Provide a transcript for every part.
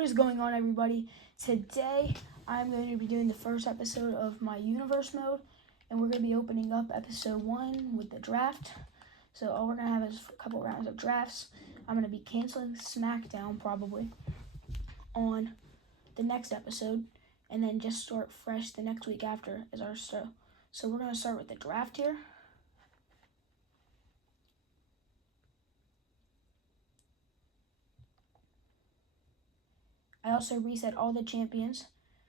What is going on, everybody? Today I'm going to be doing the first episode of my universe mode, and we're going to be opening up episode 1 with the draft. So all we're going to have is a couple rounds of drafts. I'm going to be canceling SmackDown probably on the next episode, and then just start fresh the next week after as our show. So we're going to start with the draft here. I also reset all the champions,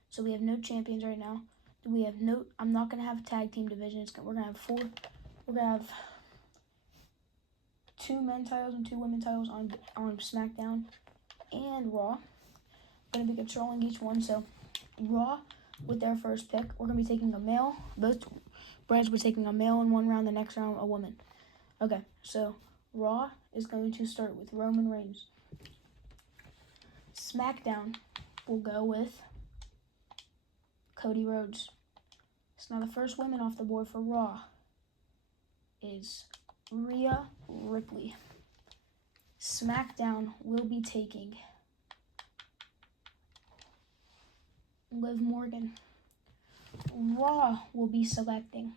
so we have no champions right now. I'm not going to have tag team divisions. We're going to have 4. We're going to have 2 men titles and 2 women titles on SmackDown and Raw. I'm going to be controlling each one. So Raw, with their first pick, we're going to be taking a male. Both brands will be taking a male in one round, the next round a woman. Okay, so Raw is going to start with Roman Reigns. SmackDown will go with Cody Rhodes. So now the first woman off the board for Raw is Rhea Ripley. SmackDown will be taking Liv Morgan. Raw will be selecting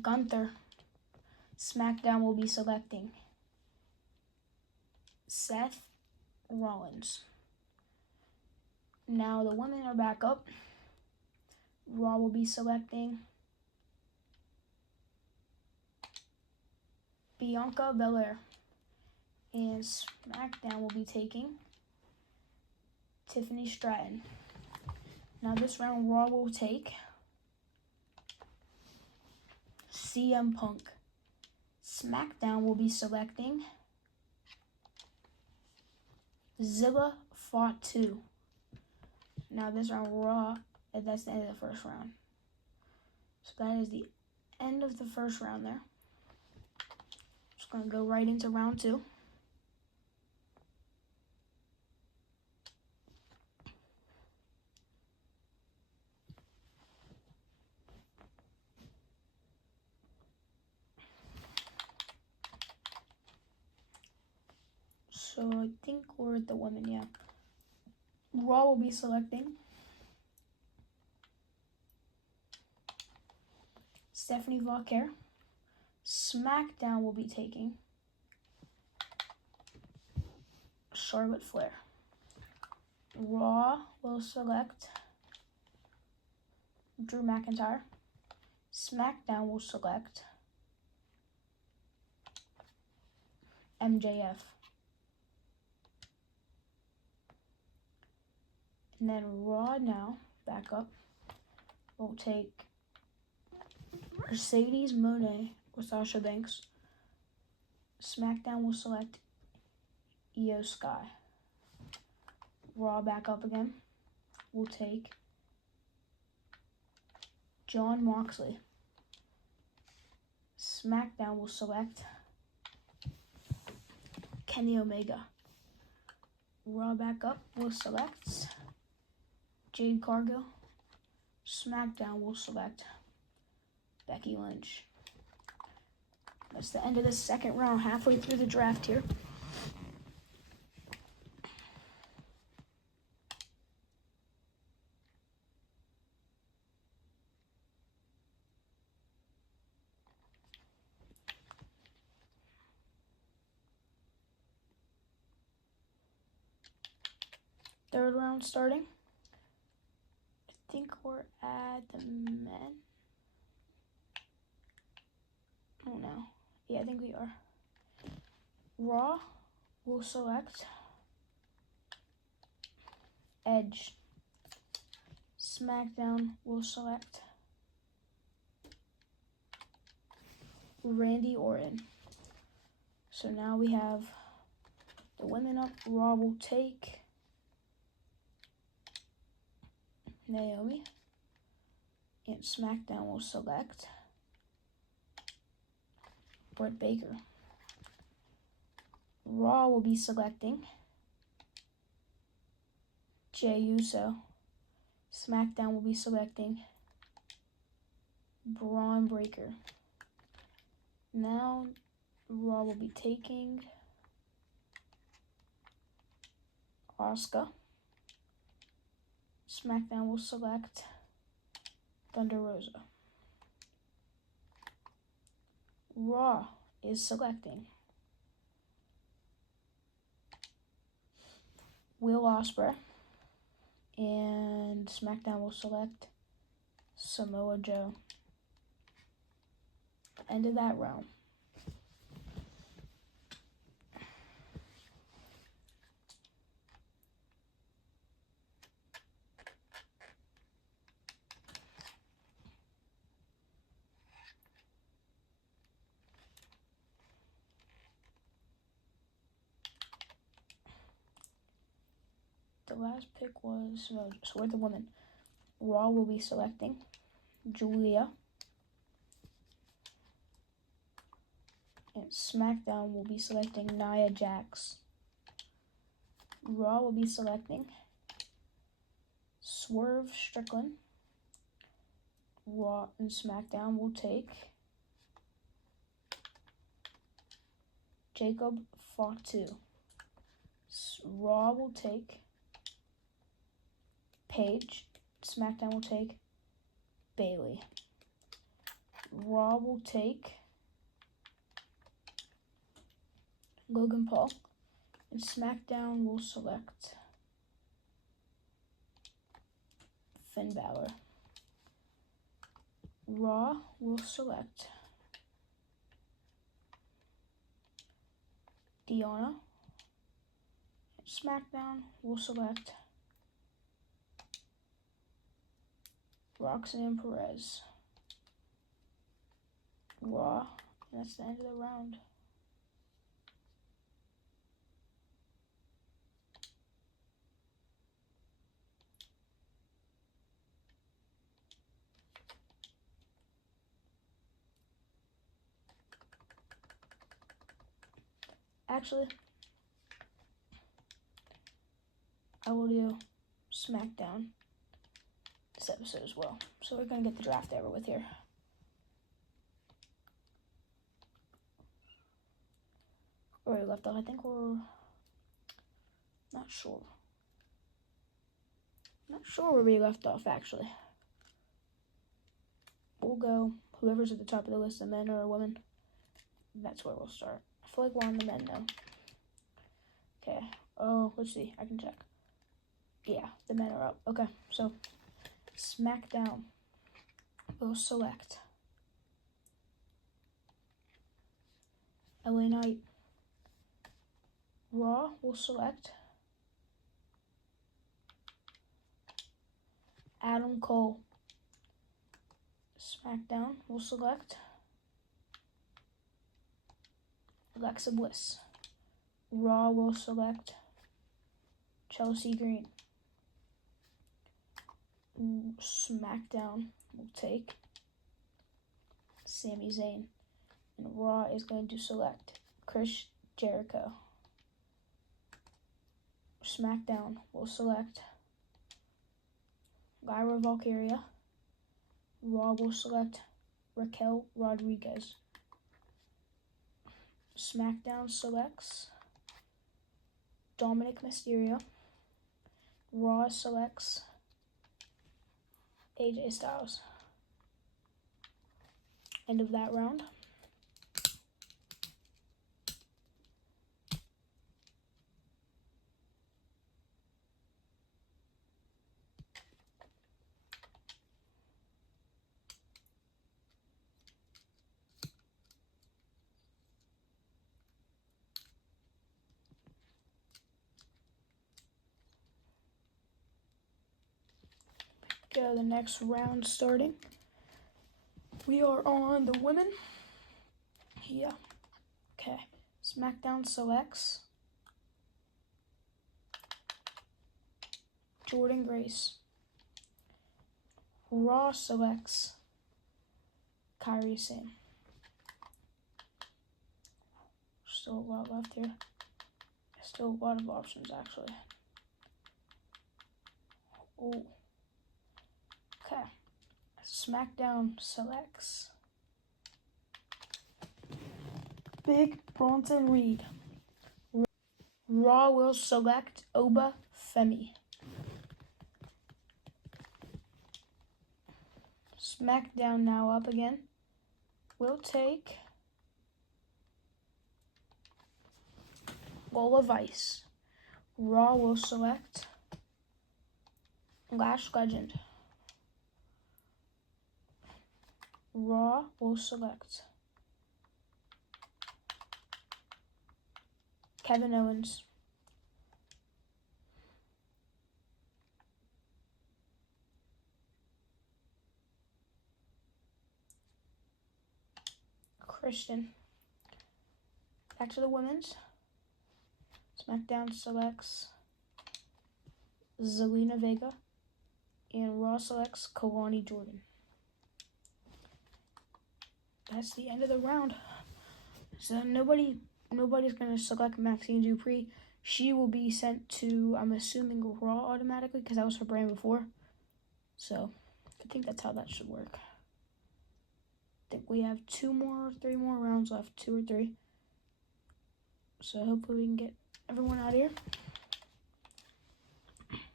Gunther. SmackDown will be selecting Seth Rollins. Now the women are back up. Raw will be selecting Bianca Belair. And SmackDown will be taking Tiffany Stratton. Now this round, Raw will take CM Punk. SmackDown will be selecting Zilla Fatu. Now this round, Raw, that's the end of the first round. So that is the end of the first round there. Just going to go right into round 2. So I think we're at the women, yeah. Raw will be selecting Stephanie Vauquer. SmackDown will be taking Charlotte Flair. Raw will select Drew McIntyre. SmackDown will select MJF. And then Raw now, back up, will take Mercedes Moné with Sasha Banks. SmackDown will select Io Sky. Raw back up again, will take Jon Moxley. SmackDown will select Kenny Omega. Raw back up will select Jade Cargill. SmackDown will select Becky Lynch. That's the end of the second round, halfway through the draft here. Third round starting. I think we're at the men. Oh no. Yeah, I think we are. Raw will select Edge. SmackDown will select Randy Orton. So now we have the women up. Raw will take Naomi. And SmackDown will select Britt Baker. Raw will be selecting Jey Uso. SmackDown will be selecting Braun Breaker. Now Raw will be taking Asuka. SmackDown will select Thunder Rosa. Raw is selecting Will Ospreay, and SmackDown will select Samoa Joe. End of that round. The last pick was, so we're the women. Raw will be selecting Julia. And SmackDown will be selecting Nia Jax. Raw will be selecting Swerve Strickland. Raw and SmackDown will take Jacob Fatu. Raw will take Paige. SmackDown will take Bayley. Raw will take Logan Paul. And SmackDown will select Finn Balor. Raw will select Deonna. SmackDown will select Roxanne Perez. Raw, and that's the end of the round. Actually, I will do SmackDown this episode as well. So we're going to get the draft over with here. Where we left off, I think we're not sure. Not sure where we left off, actually. We'll go whoever's at the top of the list, a men or a woman. That's where we'll start. I feel like we're on the men, though. Okay. Oh, let's see. I can check. Yeah, the men are up. Okay, so SmackDown will select LA Knight. Raw will select Adam Cole. SmackDown will select Alexa Bliss. Raw will select Chelsea Green. SmackDown will take Sami Zayn. And Raw is going to select Chris Jericho. SmackDown will select Lyra Valkyria. Raw will select Raquel Rodriguez. SmackDown selects Dominic Mysterio. Raw selects AJ Styles. End of that round. Go the next round starting. We are on the women. Yeah. Okay. SmackDown selects Jordynne Grace. Raw selects Kairi Sane. Still a lot left here. Still a lot of options, actually. Oh. Okay. SmackDown selects Big Bronson Reed. Raw will select Oba Femi. SmackDown now up again. We'll take Lola Vice. Raw will select Lash Legend. Raw will select Kevin Owens. Christian. Back to the women's. SmackDown selects Zelina Vega, and Raw selects Kalani Jordan. That's the end of the round. So nobody's gonna select Maxine Dupree. She will be sent to, I'm assuming, Raw automatically because that was her brand before. So I think that's how that should work. I think we have 3 more rounds left, 2 or 3. So hopefully we can get everyone out of here.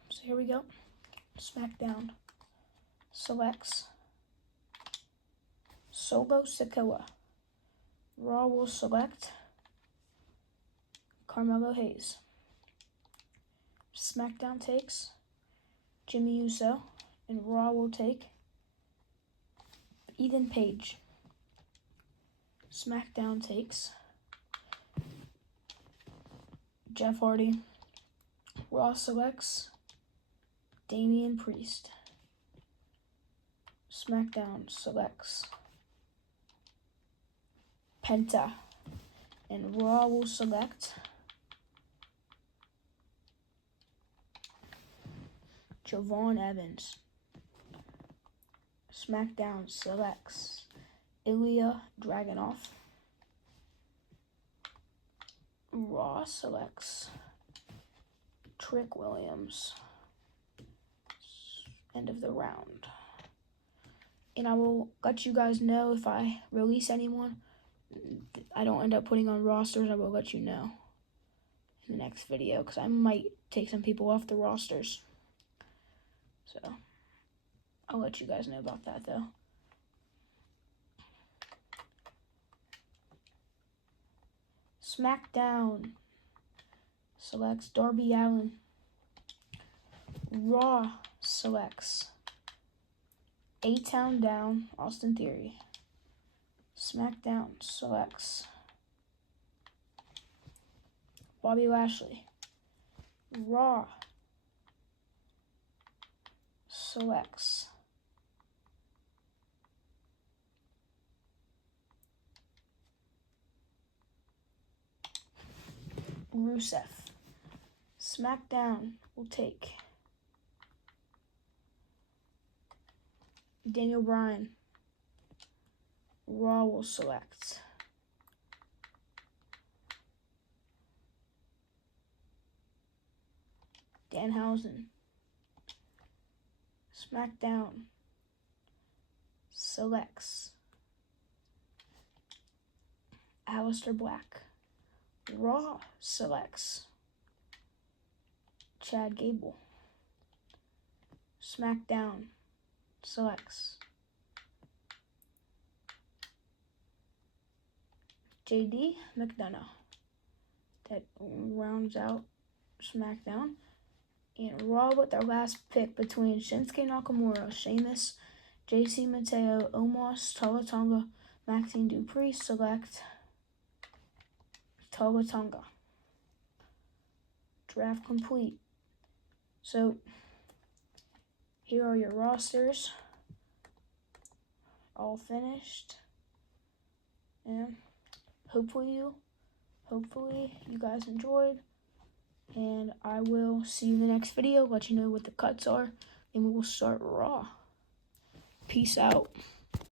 So here we go. SmackDown selects Solo Sikoa. Raw will select Carmelo Hayes. SmackDown takes Jimmy Uso, and Raw will take Ethan Page. SmackDown takes Jeff Hardy. Raw selects Damian Priest. SmackDown selects Penta, and Raw will select Javon Evans. SmackDown selects Ilya Dragunov. Raw selects Trick Williams. End of the round. And I will let you guys know if I release anyone. I don't end up putting on rosters, I will let you know in the next video because I might take some people off the rosters. So I'll let you guys know about that though. SmackDown selects Darby Allin. Raw selects A-Town Down, Austin Theory. SmackDown selects Bobby Lashley. Raw selects Rusev. SmackDown will take Daniel Bryan. Raw will select Danhausen. SmackDown selects Aleister Black. Raw selects Chad Gable. SmackDown selects JD McDonough. That rounds out SmackDown. And Raw with their last pick between Shinsuke Nakamura, Sheamus, JC Mateo, Omos, Tonga Tonga, Maxine Dupree select Tonga Tonga. Draft complete. So here are your rosters, all finished, and hopefully you guys enjoyed, and I will see you in the next video, let you know what the cuts are, and we will start Raw. Peace out.